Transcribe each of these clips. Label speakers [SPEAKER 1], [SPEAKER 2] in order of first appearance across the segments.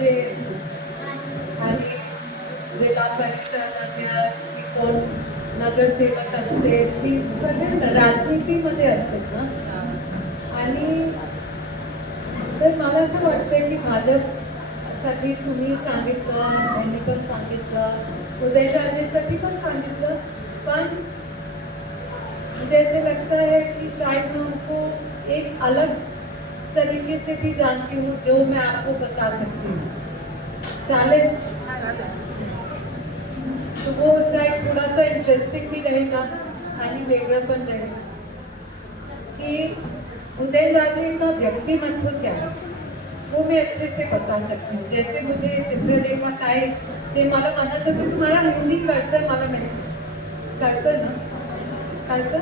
[SPEAKER 1] भाजपचे आणि जिल्हा परिषद अध्यक्ष की कोण नगरसेवक असते ती सगळे राजनीतीमध्ये असतात ना. आणि तर मला असं वाटतं की भाजपसाठी तुम्ही सांगितलं त्यांनी पण सांगितलं उदय शर्मेसाठी पण सांगितलं पण मुझे ऐसे लगता है कि शायद मैं उनको एक अलग तरीके से भी जानती हूँ जो मैं आपको बता सकती हूँ। चालेल तो वो शायद थोड़ा सा इंटरेस्टिंग भी रहेगा आणि वेगळं पण रहेगा। कि उदयनराजे का व्यक्तिमत्व क्या है वो मैं अच्छे से बता सकती हूँ। जैसे मुझे चित्रलेखा काय ते मला म्हणत होते तुम्हाला हिंदी कळतं मला नाही कळतं ना? कळतं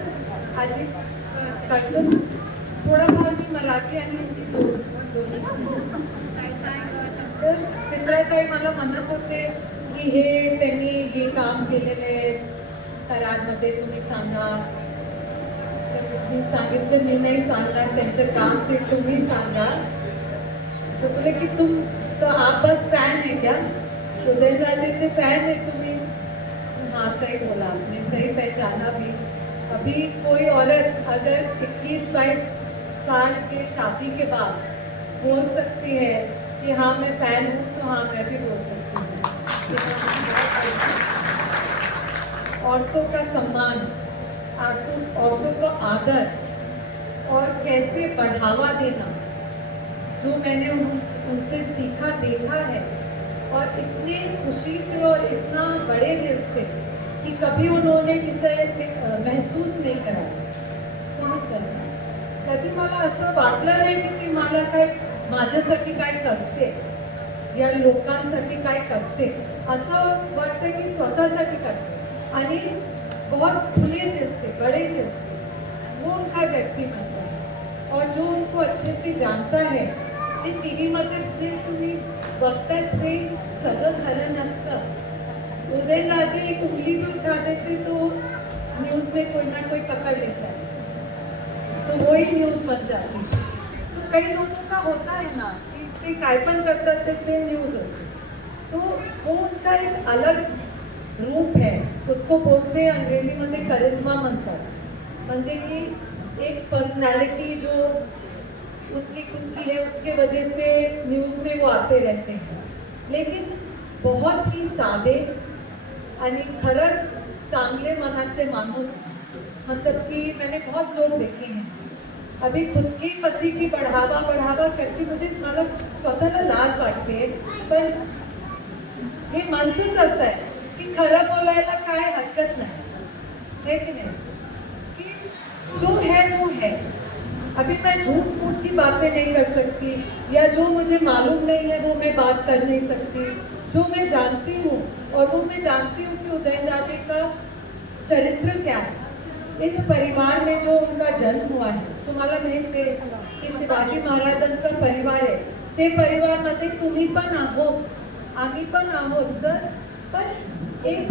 [SPEAKER 1] आजी कळतं थोडंफार मी मराठी आणि हिंदी दोन दोन्ही तर चित्राताई मला म्हणत होते की हे त्यांनी हे काम केलेले आहे कराडमध्ये तुम्ही सांगा. तर मी सांगितलं, मी नाही सांगणार, त्यांचं काम ते तुम्ही सांगा. तो बोले कि तुम तो आप बस फ़ैन है क्या उदयनराजे के फ़ैन है तुम्ही हाँ सही बोला. आपने सही पहचाना भी अभी कोई औरत अगर 21 बाईस साल के शादी के बाद बोल सकती है कि हाँ मैं फ़ैन हूँ तो हाँ मैं भी बोल सकती हूँ। औरतों का सम्मान औरतों का आदर और कैसे बढ़ावा देना, जो मैंने उन- उनसे सीखा, देखा है। और इतनी खुशी से और इतना बड़े दिल से कि कभी उन्होंने किसे महसूस नहीं करायला समजलं ना? कधी मला असं वाटलं नाही की ती मला काय माझ्यासाठी काय करते? या लोकांसाठी काय करते? असं वाटतं की स्वतःसाठी करते. आणि बहुत खुले दिल से बड़े दिल से वो उनका व्यक्तिमत्व है और जो उनको अच्छे से जानता है ते टी व्हीमध्ये जे तुम्ही बघताय ते सगळं खरं नसतं. उदयनराजे एक उंगली पण उठा देते तो न्यूज में कोई ना कोई पकड़ लेता है. वही न्यूज़ बन जाती तो कई लोगों का होता है ना कि ते काय पण करतात ते ते न्यूज़ तो वो उनका एक अलग रूप है। उसको बोलते हैं अंग्रेज़ी अंग्रेजीमध्ये करिश्मा म्हणतात म्हणजे की एक पर्सनालिटी जो उनकी खुद की है, उसके वजह से न्यूज़ में वो आते रहते हैं। लेकिन बहुत ही साधे आणि खरंच चांगले मनाचे माणूस मतलब कि मैंने बहुत लोग देखे हैं। अभी खुद की पति की बढ़ावा बढ़ावा करके मुझे मला स्वतःला लाज वाटते पण हे माणसंच असं आहे की खरं बोलायला काय हरकत नाही। है की नाही? कि जो है, वो है। अभी मैं झूठ मूठ की बातें नहीं कर सकती, या जो मुझे मालूम नहीं है, वो मैं बात कर नहीं सकती। जो मैं जानती हूँ, और वो मैं जानती हूँ कि उदयन राजे का चरित्र क्या है। इस परिवार में जो उनका जन्म हुआ है तुम्हाला माहीत आहे की शिवाजी महाराजांचा परिवार आहे ते परिवारमध्ये तुम्ही पण आहोत. आम्ही पण आहोत जर पण एक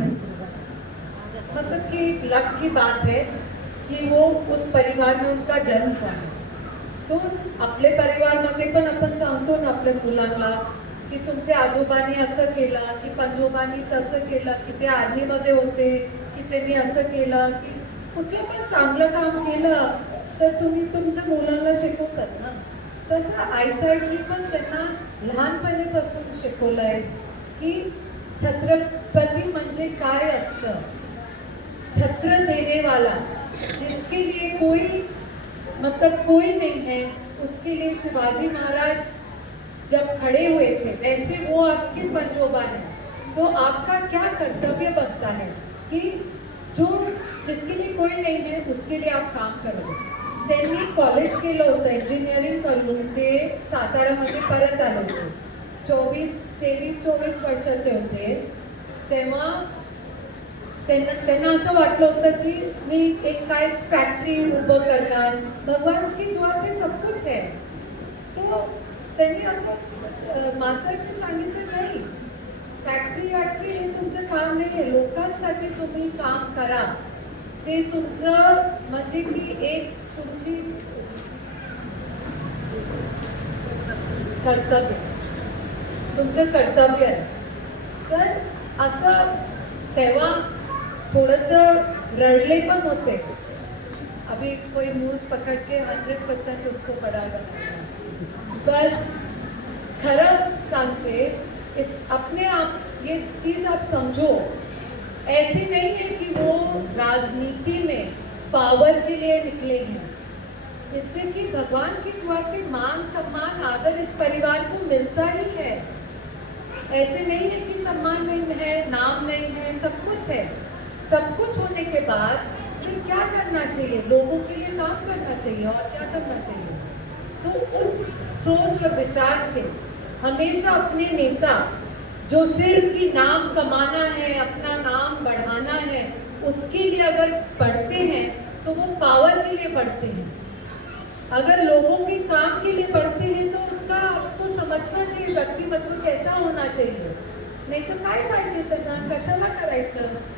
[SPEAKER 1] मतलब की एक लक की बात है की वो उस परिवार में उनका जन्म हुआ है. तो आपले परिवारमध्ये पण आपण सांगतो ना आपल्या मुलांना की तुमच्या आजोबांनी असं केलं की पंजोबांनी तसं केलं की ते आर्मीमध्ये होते की त्यांनी असं केलं की कुठलं पण चांगलं काम केलं तर तुम्ही तुमच्या मुलांना शिकवतात ना. तसं आईसाईडनी पण त्यांना लहानपणीपासून शिकवलं आहे की छत्रपती म्हणजे काय असतं? छत्र देने वाला जिसके लिए कोई मतलब कोई नहीं है उसके लिए शिवाजी महाराज जब खड़े हुए थे वैसे वो आपके पंजोबा है। तो आपका क्या कर्तव्य बनता है कि जो जिसके लिए कोई नहीं है उसके लिए आप काम करो। त्यांनी कॉलेज केलं होतं इंजिनिअरिंग करून ते सातारामध्ये परत आले होते. चोवीस तेवीस चोवीस वर्षाचे होते. तेव्हा त्यांना त्यांना असं वाटलं होतं की मी एक काय फॅक्टरी उभं करणार? भगवान की तू असे सब कुछ है. तो त्यांनी असं अं, मास्तरने सांगितलं नाही फॅक्टरी वॅक्टरी हे तुमचं काम नाही आहे लोकांसाठी तुम्ही काम करा. ते तुमचं म्हणजे की एक तुमची कर्तव्य. तुमचं कर्तव्य आहे. तर असं तेव्हा थोडंसं रडले पण होते. अभी कोई न्यूज़ पकड़ के हंड्रेड परसेंट उसको पढ़ा पर खरं सांगते इस अपने आप ये चीज़ आप समझो. ऐसे नहीं है कि वो राजनीति में पावर के लिए निकले हैं। इसलिए कि भगवान की दुआ से मान, सम्मान, आदर इस परिवार को मिलता ही है। ऐसे नहीं है कि सम्मान नहीं है, नाम नहीं है, सब कुछ है। सब कुछ होने के बाद फिर क्या करना चाहिए? लोगों के लिए काम करना चाहिए और क्या करना चाहिए? तो उस सोच और विचार से हमेशा अपने नेता जो सिर्फ़ की नाम कमाना है, अपना नाम बढ़ाना है, उसके लिए अगर पढ़ते हैं तो वो पावर के लिए पढ़ते हैं। अगर लोगों के काम के लिए पढ़ते हैं तो उसका आपको समझना चाहिए, व्यक्तिमत्व कैसा होना चाहिए। नहीं तो काय पाहिजे त्यांना कशाला करायचं?